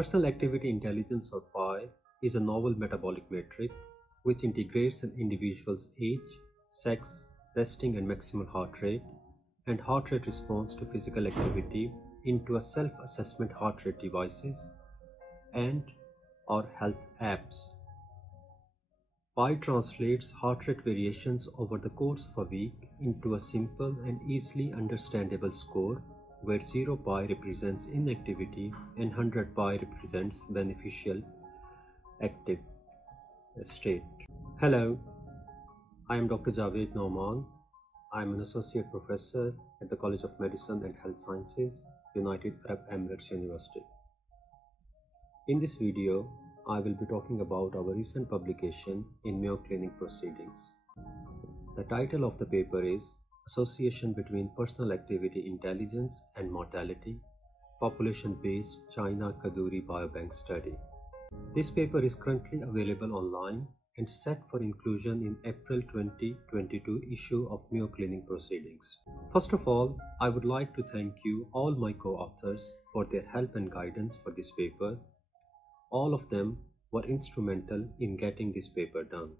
Personal Activity Intelligence, or PI, is a novel metabolic metric which integrates an individual's age, sex, resting and maximal heart rate, and heart rate response to physical activity into a self-assessment heart rate devices and or health apps. PI translates heart rate variations over the course of a week into a simple and easily understandable score where 0 PI represents inactivity and 100 PI represents beneficial active state. Hello, I am Dr. Javed Nauman. I am an Associate Professor at the College of Medicine and Health Sciences, United Arab Emirates University. In this video, I will be talking about our recent publication in Mayo Clinic Proceedings. The title of the paper is Association between Personal Activity Intelligence and Mortality, Population-Based China Kadoorie Biobank Study. This paper is currently available online and set for inclusion in April 2022 issue of Mayo Clinic Proceedings. First of all, I would like to thank you, all my co-authors, for their help and guidance for this paper. All of them were instrumental in getting this paper done.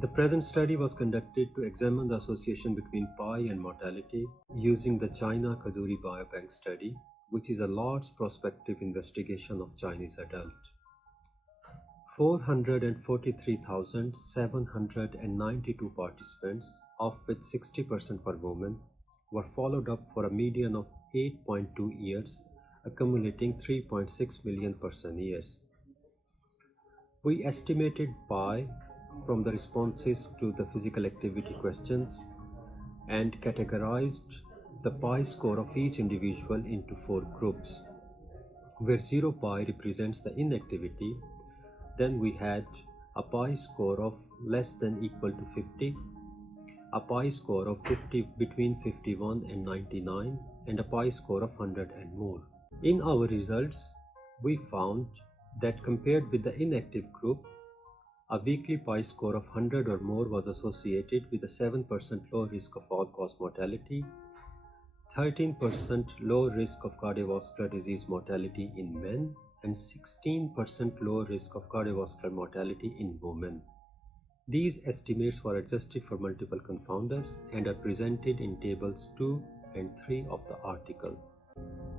The present study was conducted to examine the association between PI and mortality using the China Kadoorie Biobank study, which is a large prospective investigation of Chinese adults. 443,792 participants, of which 60% were women, were followed up for a median of 8.2 years, accumulating 3.6 million person years. We estimated PI from the responses to the physical activity questions and categorized the PI score of each individual into 4 groups, where 0 PI represents the inactivity. Then we had a PI score of less than equal to 50, a PI score of 50 between 51 and 99, and a PI score of 100 and more. In our results, we found that compared with the inactive group, a weekly PI score of 100 or more was associated with a 7% low risk of all-cause mortality, 13% low risk of cardiovascular disease mortality in men, and 16% low risk of cardiovascular mortality in women. These estimates were adjusted for multiple confounders and are presented in tables 2 and 3 of the article.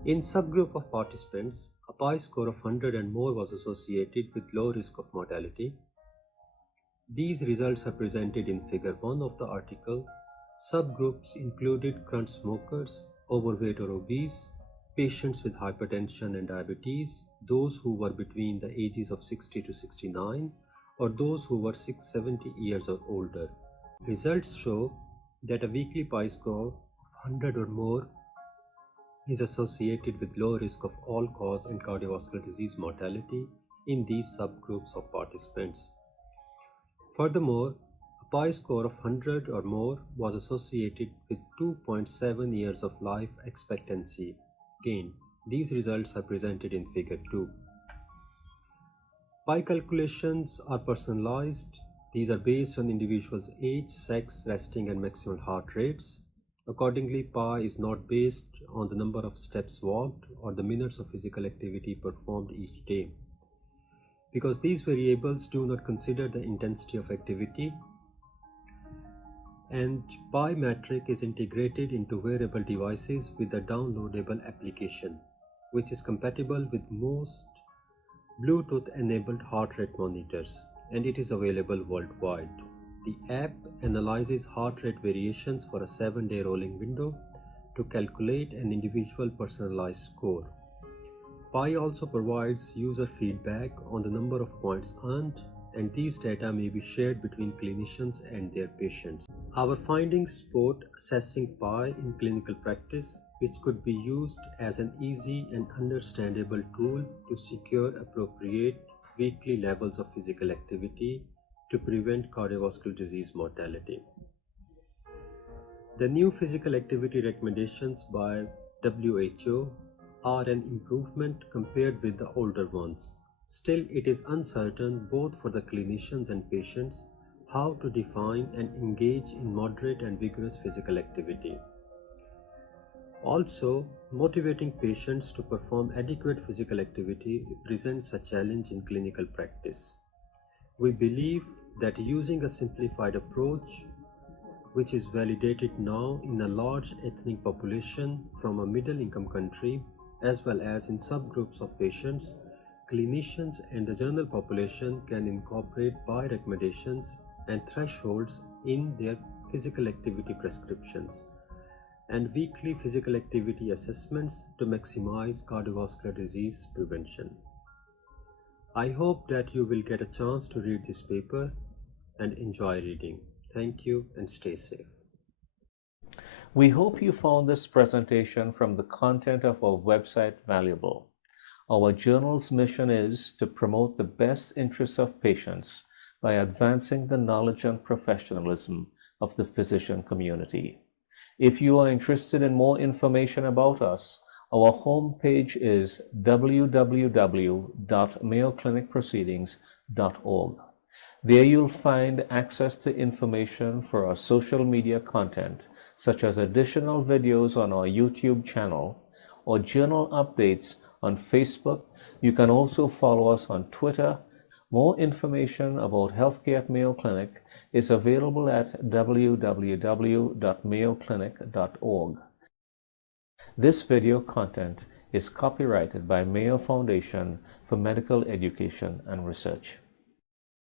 In subgroup of participants, a PI score of 100 and more was associated with low risk of mortality. These results are presented in figure 1 of the article. Subgroups included current smokers, overweight or obese, patients with hypertension and diabetes, those who were between the ages of 60 to 69, or those who were 70 years or older. Results show that a weekly PI score of 100 or more is associated with low risk of all-cause and cardiovascular disease mortality in these subgroups of participants. Furthermore, a PI score of 100 or more was associated with 2.7 years of life expectancy gain. These results are presented in figure 2. PI calculations are personalized. These are based on individuals' age, sex, resting and maximal heart rates. Accordingly, PI is not based on the number of steps walked or the minutes of physical activity performed each day, because these variables do not consider the intensity of activity, and PI metric is integrated into wearable devices with a downloadable application, which is compatible with most Bluetooth-enabled heart rate monitors, and it is available worldwide. The app analyzes heart rate variations for a 7-day rolling window to calculate an individual personalized score. PI also provides user feedback on the number of points earned, and these data may be shared between clinicians and their patients. Our findings support assessing PI in clinical practice, which could be used as an easy and understandable tool to secure appropriate weekly levels of physical activity to prevent cardiovascular disease mortality. The new physical activity recommendations by WHO are an improvement compared with the older ones. Still, it is uncertain both for the clinicians and patients how to define and engage in moderate and vigorous physical activity. Also, motivating patients to perform adequate physical activity presents a challenge in clinical practice. We believe that using a simplified approach, which is validated now in a large ethnic population from a middle-income country, as well as in subgroups of patients, clinicians and the general population can incorporate by recommendations and thresholds in their physical activity prescriptions and weekly physical activity assessments to maximize cardiovascular disease prevention. I hope that you will get a chance to read this paper and enjoy reading. Thank you and stay safe. We hope you found this presentation from the content of our website valuable. Our journal's mission is to promote the best interests of patients by advancing the knowledge and professionalism of the physician community. If you are interested in more information about us, our homepage is www.mayoclinicproceedings.org. There you'll find access to information for our social media content, such as additional videos on our YouTube channel or journal updates on Facebook. You can also follow us on Twitter. More information about healthcare at Mayo Clinic is available at www.mayoclinic.org. This video content is copyrighted by Mayo Foundation for Medical Education and Research.